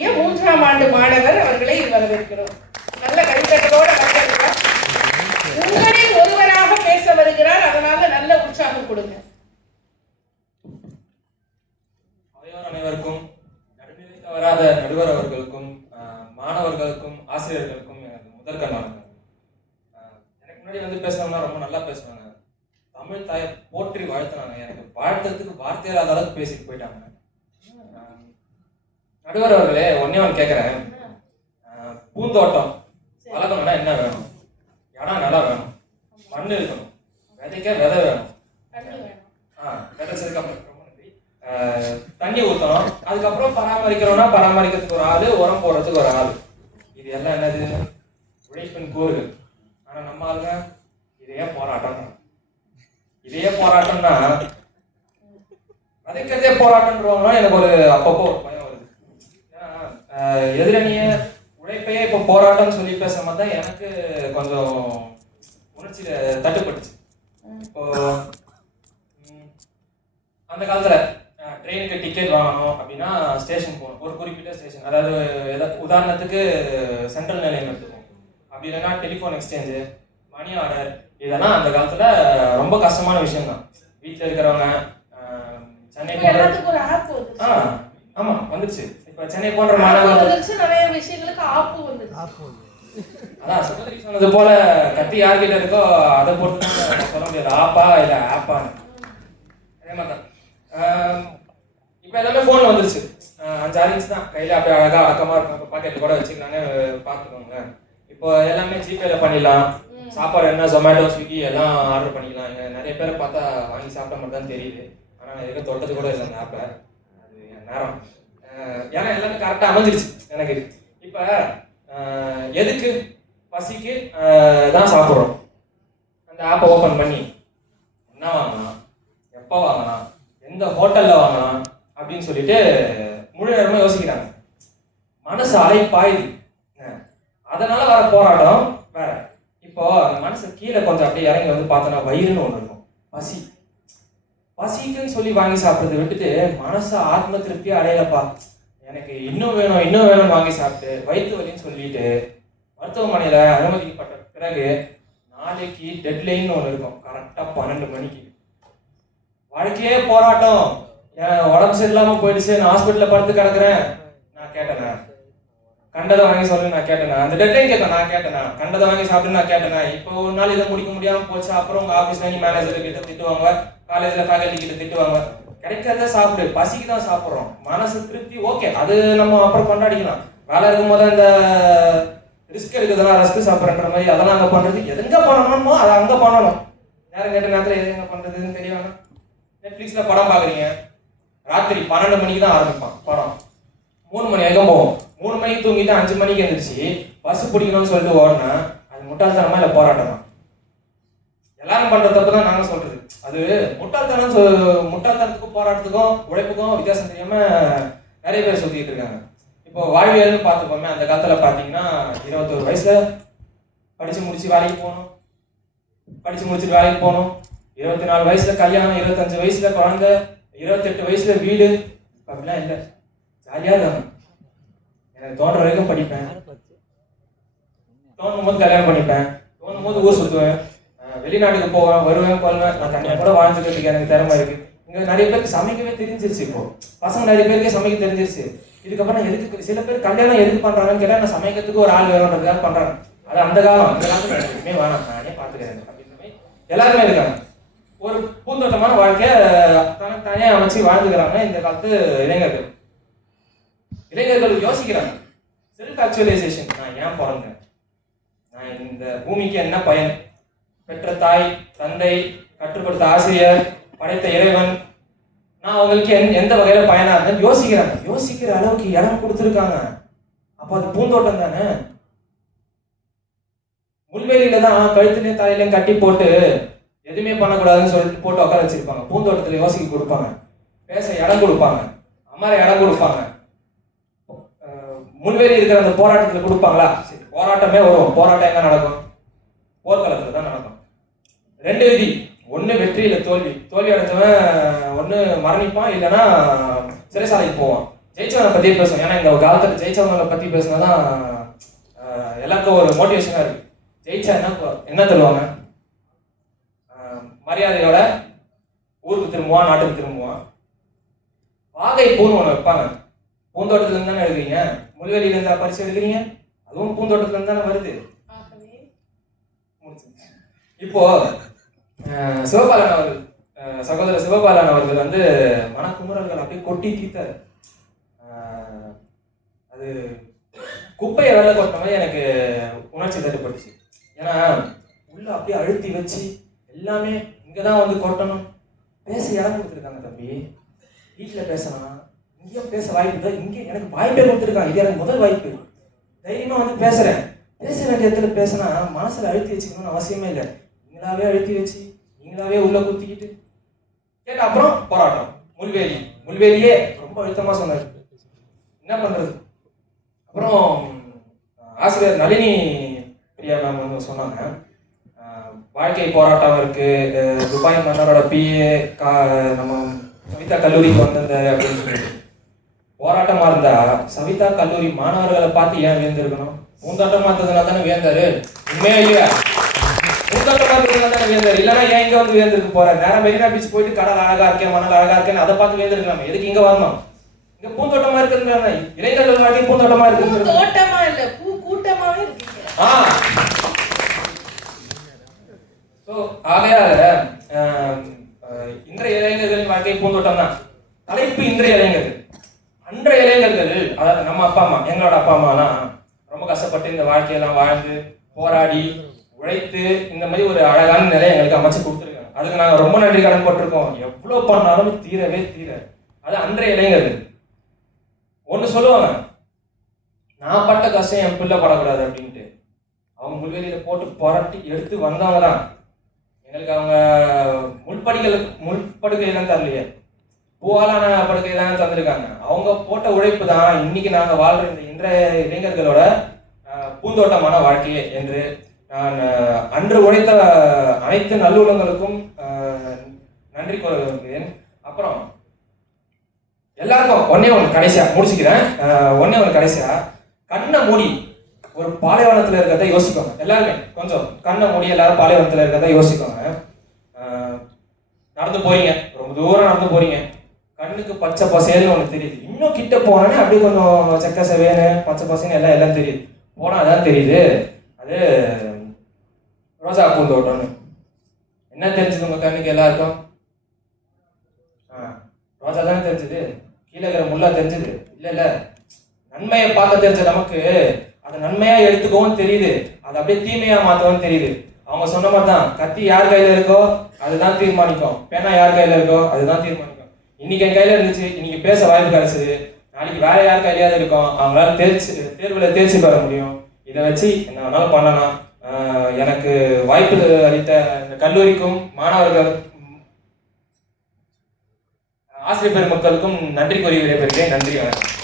இருக்கக்கூடிய 3ஆம் ஆண்டு மாணவர் அவர்களை வரவேற்கிறோம். நல்ல கைத்தட்டலோட வரவேற்கிறோம். உங்களில் ஒருவராக பேச வருகிறார், அதனால நல்ல உற்சாகம் கொடுங்க. அனைவருக்கும், நடுநிலை தவறாத நடுவர் அவர்களுக்கும், மாணவர்களுக்கும், ஆசிரியர்களுக்கும் எனக்கு முதற்கண் வணக்கம். எனக்கு முன்னாடி வந்து பேசுனவங்க ரொம்ப நல்லா பேசுவாங்க, தமிழ் தாயை போற்றி வாழ்த்தினாங்க. எனக்கு வாழ்த்துறதுக்கு வார்த்தை இல்லாத அளவுக்கு பேசிட்டு போயிட்டாங்க. நடுவர் அவர்களே, ஒன்னே ஒன்று கேட்குறேன். பூந்தோட்டம் வளர்க்கணும்னா என்ன வேணும்? இடம் நல்லா வேணும், மண் இருக்கணும், விதைக்க விதை வேணும், விதைச்சதுக்கு அப்புறம் தண்ணி ஊற்றணும், அதுக்கப்புறம் பராமரிக்கிறோம்னா பராமரிக்கிறதுக்கு ஒரு ஆள், உரம் போடுறதுக்கு ஒரு ஆள். இது எல்லாம் என்னது? உழைப்பின் கூறுகள். ஆனால் நம்ம ஆளுங்க இதையே போராட்டம்னா விதைக்கிறதே போராட்டம்ன்றவங்கன்னா எனக்கு ஒரு அப்பப்போ ஒரு பயம் வருது. ஏன்னா எதிரணிய உழைப்பையே இப்போ போராட்டம்னு சொல்லி பேசுற மாதிரி தான் எனக்கு கொஞ்சம் உணர்ச்சியில தட்டுப்பட்டுச்சு. இப்போ அந்த காலத்துல ட்ரெயினுக்கு டிக்கெட் வாங்கணும் அப்படின்னா ஸ்டேஷன் போகணும், ஒரு குறிப்பிட்ட ஸ்டேஷன். அதாவது உதாரணத்துக்கு சென்ட்ரல் நிலையம் எடுத்துக்கும், அப்படி இல்லைன்னா டெலிஃபோன் எக்ஸ்சேஞ்சு, மணி ஆர்டர், இதெல்லாம் அந்த காலத்துல ரொம்ப கஷ்டமான விஷயம் தான். வீட்டில் இருக்கிறவங்க சென்னை ஆமா வந்துருச்சு. இப்ப சென்னை போன்ற மாநகரம் நிறைய விஷயங்களுக்கு ஆப்பு வந்துருச்சு. அதான் சகோதரி சொன்னது போல கத்தி யார்கிட்ட இருக்கோ அதை பொறுத்து சொல்ல முடியாது, ஆப்பா இல்ல ஆப்பான்னு. அதே மாதிரிதான் இப்ப எல்லாமே போன்ல வந்துருச்சு. 5-6 இன்ச் தான் கையில, அப்படியே அழகா அடக்கமா இருக்கும், பாக்கெட் கூட வச்சுக்கலான்னு பாத்துக்கோங்க. இப்போ எல்லாமே ஜிபேல பண்ணிடலாம். சாப்பாடு என்ன ஜொமேட்டோ, ஸ்விக்கி எல்லாம் ஆர்டர் பண்ணிக்கலாம். நிறைய பேரை பார்த்தா வாங்கி சாப்பிட்ட மாதிரி தான் தெரியுது, ஆனா நான் எதுவும் தொட்டது கூட இல்லை அந்த ஆப்பை. அது என் நேரம். ஏன்னா எல்லாமே கரெக்டா அமைஞ்சிருச்சு எனக்கு. இப்ப எதுக்கு? பசிக்கு தான் சாப்பிட்றோம். அந்த ஆப்பை ஓப்பன் பண்ணி என்ன வாங்கலாம், எப்போ வாங்கலாம், எந்த ஹோட்டல்ல வாங்கலாம் அப்படின்னு சொல்லிட்டு முழு நேரமா யோசிக்கிறாங்க. மனசு அலைப்பாயுது. அதனால வர போராட்டம் வேற. இப்போ அந்த மனசு கீழே கொஞ்சம் அப்படியே இறங்கி வந்து பார்த்தோன்னா வயிறுன்னு ஒன்று இருக்கும், பசி. பசிக்குன்னு சொல்லி வாங்கி சாப்பிட்றது விட்டுட்டு மனசு ஆத்ம திருப்தியே அடையலப்பா, எனக்கு இன்னும் வேணும் வாங்கி சாப்பிட்டு வயிற்று வலின்னு சொல்லிட்டு மருத்துவமனையில அனுமதிக்கப்பட்ட பிறகு நாளைக்கு டெட்லைன் ஒன்று இருக்கும், கரெக்டா 12 மணிக்கு. வாழ்க்கையே போராட்டம். உடம்பு சரியில்லாம போயிடுச்சு, நான் ஹாஸ்பிட்டல்ல படுத்து கிடக்குறேன். நான் கேட்டேனா? கண்டதை வாங்கி சொல்லு நான் கேட்டேனா? அந்த டெட்லைன் கேட்க நான் கேட்டேனா? கண்டதை வாங்கி சாப்பிட்டு நான் கேட்டேனா? இப்போ ஒரு நாள் இதை முடிக்க முடியாம போச்சு, அப்புறம் உங்க ஆபீஸ்ல நீ மேனேஜர் கிட்ட திட்டுவாங்க, காலேஜ்ல ஃபேக்கல்டி கிட்ட திட்டுவாங்க. கிடைக்கிறத சாப்பிடு, பசிக்கு தான் சாப்பிட்றோம். மனசு திருப்தி ஓகே, அது நம்ம அப்புறம் கொண்டாடிக்கலாம். வேலை இருக்கும் போது இந்த ரிஸ்க் எடுக்கிறதுலாம் ரஸ்க் சாப்பிட்றன்ற மாதிரி அதெல்லாம் அங்கே பண்றது. எதுங்க பண்ணணுமோ அதை அங்கே பண்ணணும். நேரம் கேட்ட நேரத்தில் எதுங்க பண்றதுன்னு தெரியாம நெட்ஃபிளிக்ஸ்ல படம் பாக்குறீங்க, ராத்திரி 12 மணிக்கு தான் ஆரம்பிப்பான் படம், 3 மணி வரைக்கும் போவோம். 3 மணிக்கு தூங்கிட்டு 5 மணிக்கு எழுந்திரிச்சு பஸ் பிடிக்கணும்னு சொல்லிட்டு ஓடனா அது முட்டாள்தனமா இல்லை போராட்டமா? எல்லாரும் பண்ற தப்பு தான் நாங்க சொல்றது. அது முட்டாள்தனத்துக்கும் போராட்டத்துக்கும் உழைப்புக்கும் வித்தியாசம் தெரியாம நிறைய பேர் சுத்திட்டு இருக்காங்க. இப்போ வாழ்வியல்னு பார்த்துப்போமே, அந்த காலத்துல பாத்தீங்கன்னா 21 வயசுல படிச்சு முடிச்சுட்டு வேலைக்கு போகணும், 24 வயசுல கல்யாணம், 25 வயசுல குழந்தை, 28 வயசுல வீடு. அப்படிலாம் இல்லை, ஜாலியா இருக்காங்க. எனக்கு தோன்ற வரைக்கும் படிப்பேன், தோணும் போது கல்யாணம் பண்ணிப்பேன், தோணும் போது ஊர் சுத்துவேன், வெளிநாட்டுக்கு போவேன், வருவேன், கொள்வேன். நான் தனியாக கூட வாழ்ந்துக்கிறதுக்கு எனக்கு திறமை இருக்கு. இங்க நிறைய பேருக்கு சமைக்கவே தெரிஞ்சிருச்சு. இப்போ பசங்க நிறைய பேருக்கு சமைக்க தெரிஞ்சிருச்சு. இதுக்கப்புறம் எதுக்கு சில பேர் கல்யாணம் எதுக்கு பண்றாங்கன்னு கேட்டா, நான் சமைக்கிறதுக்கு ஒரு ஆள் வேணுன்றதுக்காக பண்றாங்க. அது அந்த காலத்துல எதுவுமே வேணாம், நானே பாத்துக்கிறேன் அப்படின்ற மாதிரி எல்லாருமே இருக்காங்க. ஒரு பூந்தோட்டமான வாழ்க்கைய தனியா அமைச்சு வாழ்ந்துக்கிறாங்க இந்த காலத்து இளைஞர்கள் யோசிக்கிறாங்க. Self actualisation. நான் ஏன் பிறந்தேன், நான் இந்த பூமிக்கு என்ன பயன், பெற்ற தாய் தந்தை, கற்றுக் ஆசிரியர், படைத்த இறைவன், நான் அவங்களுக்கு எந்த வகையில பயனா இருந்தேன்னு யோசிக்கிறாங்க. யோசிக்கிற அளவுக்கு இடம் கொடுத்துருக்காங்க. அப்ப அது பூந்தோட்டம் தானே. முள்வேலியில தான் கழுத்துலையும் தலையிலையும் கட்டி போட்டு எதுவுமே பண்ணக்கூடாதுன்னு சொல்லிட்டு போட்டு உட்கார வச்சிருப்பாங்க. பூந்தோட்டத்துல யோசிக்க கொடுப்பாங்க, பேச இடம் கொடுப்பாங்க, அமர இடம் கொடுப்பாங்க. முள்வேலி இருக்கிற அந்த போராட்டத்துல கொடுப்பாங்களா? சரி, போராட்டமே வரும். போராட்டம் எங்க நடக்கும்? போர்க்களத்துல தான் நடக்கும். 2 விதி, ஒண்ணு வெற்றி இல்ல தோல்வி. தோல்வி அடைஞ்சவன் ஒண்ணு மரணிப்பான், இல்லைன்னா சிறைசாலைக்கு போவான். ஜெயிச்சவங்களை பற்றியே பேசுவோம். ஏன்னா இந்த காலத்தில் ஜெயிச்சவங்களை பற்றி பேசினா தான் எல்லாருக்கும் ஒரு மோட்டிவேஷனாக இருக்குது. ஜெயிச்சா என்ன தருவாங்க? மரியாதையோட ஊருக்கு திரும்புவான், நாட்டுக்கு திரும்புவான். வாகை பூன்னு ஒன்று வைப்பாங்க. பூந்தோட்டத்துலேருந்து தானே எடுக்கிறீங்க, முள்வெளியிலேருந்து பரிசு எடுக்கிறீங்க, அதுவும் பூந்தோட்டத்துலேருந்து தானே வருது. இப்போ சிவபாலன் அவர்கள், சகோதரர் சிவபாலன் அவர்கள் வந்து மனக்குமுறல்கள் அப்படியே கொட்டி தீர்த்தார். அது குப்பையை வெள்ள கொட்ட மாதிரி எனக்கு உணர்ச்சி தட்டுப்பட்டுச்சு. ஏன்னா உள்ள அப்படியே அழுத்தி வச்சு எல்லாமே இங்கதான் வந்து கொட்டணும். பேச இடம் கொடுத்துருக்காங்க தம்பி. வீட்டில் பேசலாம், இங்கேயும் பேச வாய்ப்பு தான். இங்கே எனக்கு வாய்ப்பே கொடுத்துருக்காங்க. இது எனக்கு முதல் வாய்ப்பு. தைரியமா வந்து பேசுறேன். பேச வேண்டிய இடத்துல பேசினா மனசுல அழுத்தி வச்சுக்கணும்னு அவசியமே இல்லை. நீங்களாவே அழுத்தி வச்சு நீங்களாவே உள்ள குத்திக்கிட்டு கேட்ட அப்புறம் போராட்டம். முள்வேலியே ரொம்ப அழுத்தமா சொன்னார். என்ன பண்றது? அப்புறம் ஆசிரியர் நளினி பிரியா மேம் வந்து சொன்னாங்க, வாழ்க்கை போராட்டம் இருக்கு, துபாய் மன்னரோட பிஏ நம்ம சவிதா கல்லூரிக்கு வந்திருந்தாரு அப்படின்னு சொல்லிட்டு. போராட்டமா இருந்தா சவிதா கல்லூரி மாணவர்களை பார்த்து ஏன் வியந்திருக்கணும்? பூந்தாட்டமா இருந்ததுனால தானே வியந்தாரு. உண்மையா இல்லையா? பூந்தாட்டமா இருந்ததுனால தானே வியந்தாரு. இல்லைன்னா ஏன் இங்க வந்து வியந்திருக்கு போறாரு? நேரம் மெரினா பீச் போயிட்டு கடல் அழகா இருக்கேன், மணல் அழகா இருக்கேன்னு அதை பார்த்து வியந்திருக்கலாமே. எதுக்கு இங்க வரணும்? இங்க பூந்தோட்டமா இருக்குன்னு இளைஞர்கள் வாழ்க்கை பூந்தோட்டமா இருக்கு. தோட்டமா இல்ல, பூ கூட்டமாவே இருக்கு. ஆகையால இன்றைய இளைஞர்களின் வாழ்க்கை பூந்தோட்டம் தான். தலைப்பு இன்றைய இளைஞர்கள். அன்றைய இளைஞர்கள், அதாவது நம்ம அப்பா அம்மா, எங்களோட அப்பா அம்மாலாம் ரொம்ப கஷ்டப்பட்டு இந்த வாழ்க்கையெல்லாம் வாழ்ந்து போராடி உழைத்து இந்த மாதிரி ஒரு அழகான நிலையை எங்களுக்கு அமைச்சு கொடுத்துருக்காங்க. அதுக்கு நாங்கள் ரொம்ப நன்றி கடன் போட்டிருக்கோம். எவ்வளோ பண்ணாலும் தீரவே தீர. அது அன்றைய இளைஞர்கள். ஒன்று சொல்லுவாங்க, நான் பட்ட கஷ்டம் என் பிள்ளை படக்கூடாது அப்படின்ட்டு. அவங்க முள்வெளியில போட்டு புரட்டி எடுத்து வந்தவங்க தான். எங்களுக்கு அவங்க முள்படுக்கையெல்லாம் தரலையே, பூவாலான படுக்கை தானே தந்திருக்காங்க. அவங்க போட்ட உழைப்பு தான் இன்னைக்கு நாங்கள் வாழ்ற இந்த இன்றைய இளைஞர்களோட பூந்தோட்டமான வாழ்க்கையே என்று நான் அன்று உழைத்த அனைத்து நல்லுள்ளங்களுக்கும் நன்றி கூற விரும்புகிறேன். அப்புறம் எல்லாருக்கும் ஒன்னே ஒன்று கடைசியா முடிச்சுக்கிறேன். ஒன்னே ஒன்று கடைசியா, கண்ணை மூடி ஒரு பாலைவனத்துல இருக்கிறத யோசிக்கோங்க. எல்லாருமே கொஞ்சம் கண்ணை மூடி எல்லாரும் பாலைவனத்துல இருக்கிறத யோசிக்கோங்க. நடந்து போறீங்க, ரொம்ப தூரம் நடந்து போறீங்க, கண்ணுக்கு பச்சை பசேல்னு ஒன்று தெரியுது. இன்னும் கிட்ட போனோன்னே அப்படியே கொஞ்சம் செக்க செவேன்னு பச்சை பசேன்னு எல்லாம் தெரியுது. போனா அதான் தெரியுது, அது ரோஜா பூந்தோட்டம்னு. என்ன தெரிஞ்சது உங்க கண்ணுக்கு எல்லாருக்கும்? ரோஜா தானே தெரிஞ்சது, கீழே இருக்கிற முள்ளா தெரிஞ்சது இல்ல. நன்மையை பார்க்க தெரிஞ்ச நமக்கு அதை நன்மையா எடுத்துக்கவும் தெரியுது, அதை அப்படியே தீமையா மாற்றவும் தெரியுது. அவங்க சொன்ன மாதிரி தான், கத்தி யார் கையில இருக்கோ அதுதான் தீர்மானிக்கும், பேனா யார் கையில இருக்கோ அதுதான் தீர்மானிக்கும். இன்னைக்கு என் கையில இருந்துச்சு, இன்னைக்கு பேச வாய்ப்பு கிடைச்சது, நாளைக்கு வேற யார் கையிலாவது இருக்கும், அவங்களால தேர்வுல தேர்ச்சி பெற முடியும். இதை வச்சு என்ன வேணாலும் பண்ணலாம். எனக்கு வாய்ப்பு அளித்த இந்த கல்லூரிக்கும் மாணவர்கள் ஆசிரியர் பெருமக்களுக்கும் நன்றி கூறி விடைபெறுகிறேன். நன்றி, வணக்கம்.